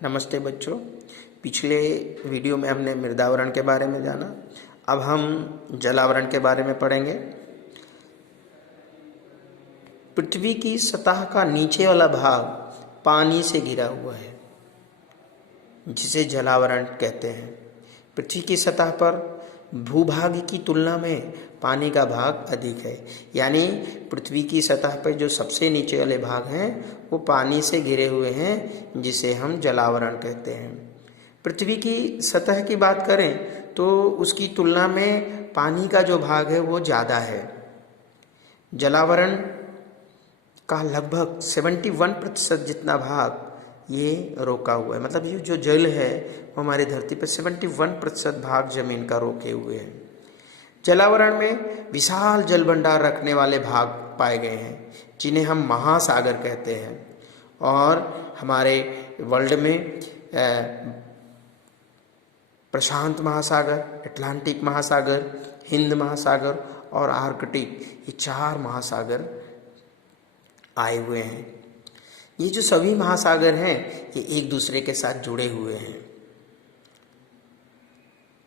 नमस्ते बच्चों। पिछले वीडियो में हमने मृदावरण के बारे में जाना। अब हम जलावरण के बारे में पढ़ेंगे। पृथ्वी की सतह का नीचे वाला भाग पानी से घिरा हुआ है, जिसे जलावरण कहते हैं। पृथ्वी की सतह पर भूभाग की तुलना में पानी का भाग अधिक है, यानी पृथ्वी की सतह पर जो सबसे नीचे वाले भाग हैं वो पानी से घिरे हुए हैं, जिसे हम जलावरण कहते हैं। पृथ्वी की सतह की बात करें तो उसकी तुलना में पानी का जो भाग है वो ज़्यादा है। जलावरण का लगभग 71% जितना भाग ये रोका हुआ है, मतलब ये जो जल है वो हमारी धरती पर 71% भाग जमीन का रोके हुए हैं। जलावरण में विशाल जल भंडार रखने वाले भाग पाए गए हैं, जिन्हें हम महासागर कहते हैं। और हमारे वर्ल्ड में प्रशांत महासागर, अटलांटिक महासागर, हिंद महासागर और आर्कटिक, ये 4 महासागर आए हुए हैं। ये जो सभी महासागर हैं ये एक दूसरे के साथ जुड़े हुए हैं।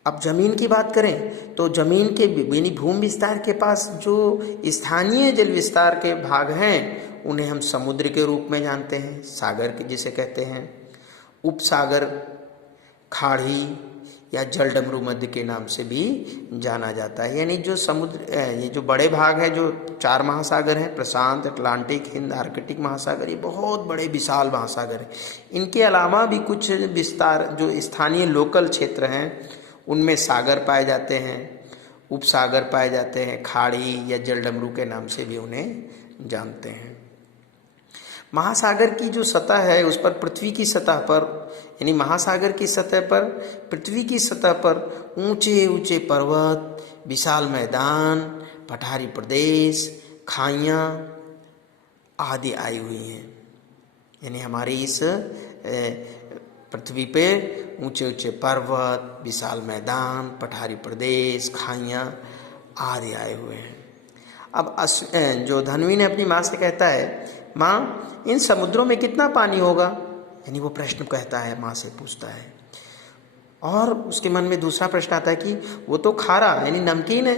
अब जमीन की बात करें तो जमीन के भूमि विस्तार के पास जो स्थानीय जल विस्तार के भाग हैं उन्हें हम समुद्र के रूप में जानते हैं, सागर के जिसे कहते हैं। उपसागर, खाड़ी या जलडमरू मध्य के नाम से भी जाना जाता है। यानी जो समुद्र, ये जो बड़े भाग हैं, जो 4 महासागर हैं, प्रशांत, अटलांटिक, हिंद, आर्कटिक महासागर, ये बहुत बड़े विशाल महासागर हैं। इनके अलावा भी कुछ विस्तार जो स्थानीय लोकल क्षेत्र हैं उनमें सागर पाए जाते हैं, उपसागर पाए जाते हैं, खाड़ी या जलडमरू के नाम से भी उन्हें जानते हैं। महासागर की जो सतह है उस पर पृथ्वी की सतह पर, यानी महासागर की सतह पर, पृथ्वी की सतह पर ऊंचे ऊंचे पर्वत, विशाल मैदान, पठारी प्रदेश, खाइयाँ आदि आई हुई हैं। यानी हमारी इस पृथ्वी पे ऊंचे ऊंचे पर्वत, विशाल मैदान, पठारी प्रदेश, खाइयाँ आदि आए हुए हैं। अब जो धनवी ने अपनी माँ से कहता है, माँ इन समुद्रों में कितना पानी होगा, यानी वो प्रश्न कहता है, माँ से पूछता है। और उसके मन में दूसरा प्रश्न आता है कि वो तो खारा यानी नमकीन है,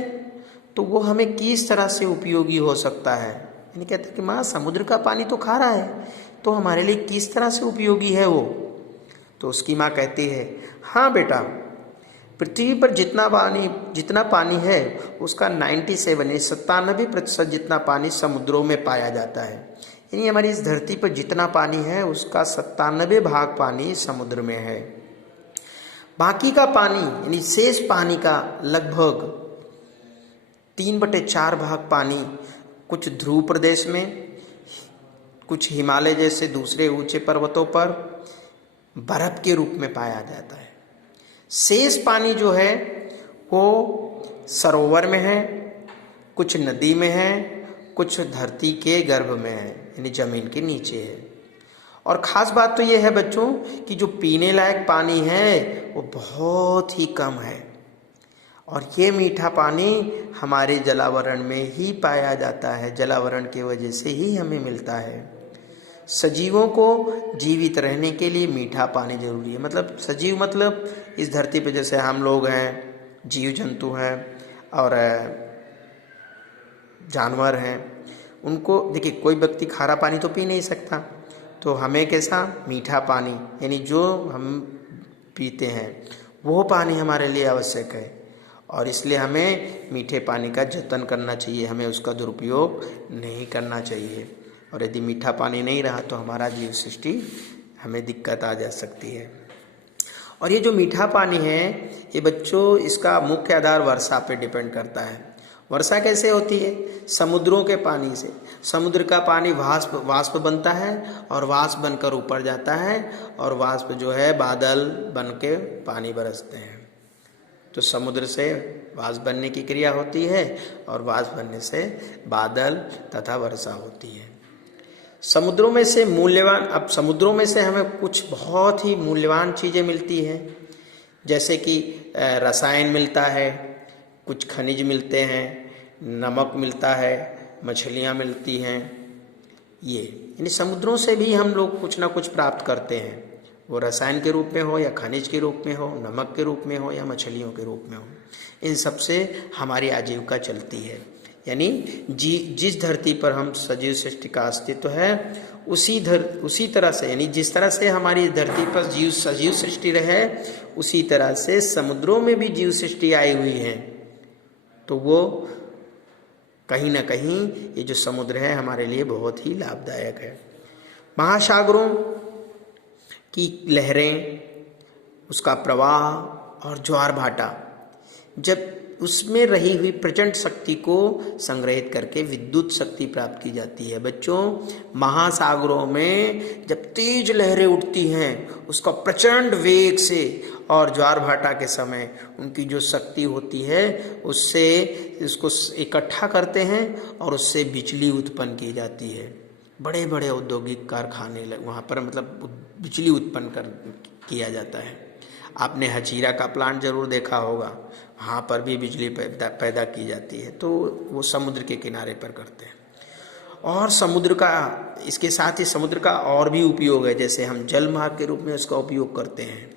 तो वो हमें किस तरह से उपयोगी हो सकता है। यानी कहता है कि माँ समुद्र का पानी तो खारा है, तो हमारे लिए किस तरह से उपयोगी है वो। तो उसकी माँ कहती है, हाँ बेटा, पृथ्वी पर जितना पानी है उसका 97% जितना पानी समुद्रों में पाया जाता है। यानी हमारी इस धरती पर जितना पानी है उसका 97 भाग पानी समुद्र में है। बाकी का पानी यानी शेष पानी का लगभग 3/4 भाग पानी कुछ ध्रुव प्रदेश में, कुछ हिमालय जैसे दूसरे ऊंचे पर्वतों पर बर्फ के रूप में पाया जाता है। शेष पानी जो है वो सरोवर में है, कुछ नदी में है, कुछ धरती के गर्भ में है, यानी जमीन के नीचे है। और ख़ास बात तो ये है बच्चों कि जो पीने लायक पानी है वो बहुत ही कम है, और ये मीठा पानी हमारे जलावरण में ही पाया जाता है। जलावरण की वजह से ही हमें मिलता है। सजीवों को जीवित रहने के लिए मीठा पानी जरूरी है। मतलब सजीव मतलब इस धरती पे जैसे हम लोग हैं, जीव जंतु हैं और जानवर हैं, उनको देखिए कोई व्यक्ति खारा पानी तो पी नहीं सकता, तो हमें कैसा मीठा पानी यानी जो हम पीते हैं वो पानी हमारे लिए आवश्यक है। और इसलिए हमें मीठे पानी का जतन करना चाहिए, हमें उसका दुरुपयोग नहीं करना चाहिए। और यदि मीठा पानी नहीं रहा तो हमारा जीव सृष्टि हमें दिक्कत आ जा सकती है। और ये जो मीठा पानी है ये बच्चों, इसका मुख्य आधार वर्षा पे डिपेंड करता है। वर्षा कैसे होती है? समुद्रों के पानी से। समुद्र का पानी वाष्प बनता है और वाष्प बनकर ऊपर जाता है, और वाष्प जो है बादल बन के पानी बरसते हैं। तो समुद्र से वाष्प बनने की क्रिया होती है और वाष्प बनने से बादल तथा वर्षा होती है। समुद्रों में से हमें कुछ बहुत ही मूल्यवान चीज़ें मिलती हैं, जैसे कि रसायन मिलता है, कुछ खनिज मिलते हैं, नमक मिलता है, मछलियाँ मिलती हैं। ये यानी समुद्रों से भी हम लोग कुछ ना कुछ प्राप्त करते हैं। वो रसायन के रूप में हो या खनिज के रूप में हो, नमक के रूप में हो या मछलियों के रूप में हो, इन सब से हमारी आजीविका चलती है। यानी जिस धरती पर हम सजीव सृष्टि का अस्तित्व है उसी तरह से, यानी जिस तरह से हमारी धरती पर सजीव सृष्टि रहे उसी तरह से समुद्रों में भी जीव सृष्टि आई हुई है। तो वो कहीं ना कहीं ये जो समुद्र है हमारे लिए बहुत ही लाभदायक है। महासागरों की लहरें, उसका प्रवाह और ज्वार भाटा, जब उसमें रही हुई प्रचंड शक्ति को संग्रहित करके विद्युत शक्ति प्राप्त की जाती है। बच्चों, महासागरों में जब तेज लहरें उठती हैं उसका प्रचंड वेग से और ज्वार भाटा के समय उनकी जो शक्ति होती है उससे इसको इकट्ठा करते हैं और उससे बिजली उत्पन्न की जाती है। बड़े बड़े औद्योगिक कारखाने वहाँ पर मतलब बिजली उत्पन्न किया जाता है। आपने हजीरा का प्लांट जरूर देखा होगा, वहाँ पर भी बिजली पैदा की जाती है। तो वो समुद्र के किनारे पर करते हैं। और समुद्र का, इसके साथ ही समुद्र का और भी उपयोग है, जैसे हम जल मार्ग के रूप में उसका उपयोग करते हैं।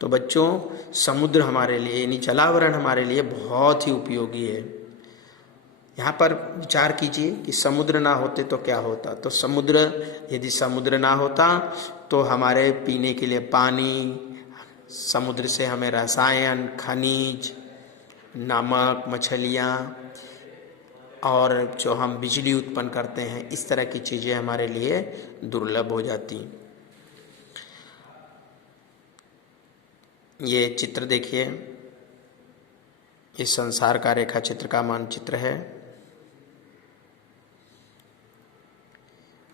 तो बच्चों, समुद्र हमारे लिए यानी जलावरण हमारे लिए बहुत ही उपयोगी है। यहाँ पर विचार कीजिए कि समुद्र ना होते तो क्या होता। तो यदि समुद्र ना होता तो हमारे पीने के लिए पानी, समुद्र से हमें रसायन, खनिज, नमक, मछलियाँ और जो हम बिजली उत्पन्न करते हैं, इस तरह की चीज़ें हमारे लिए दुर्लभ हो जाती। ये चित्र देखिए, इस संसार का रेखा चित्र का मानचित्र है।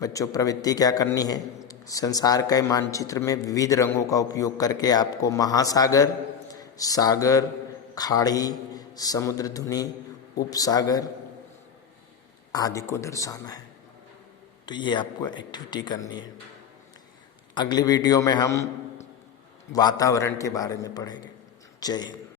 बच्चों, प्रवृत्ति क्या करनी है, संसार के मानचित्र में विविध रंगों का उपयोग करके आपको महासागर, सागर, खाड़ी, समुद्र धुनी, उपसागर आदि को दर्शाना है। तो ये आपको एक्टिविटी करनी है। अगली वीडियो में हम वातावरण के बारे में पढ़ेंगे। जय हिंद।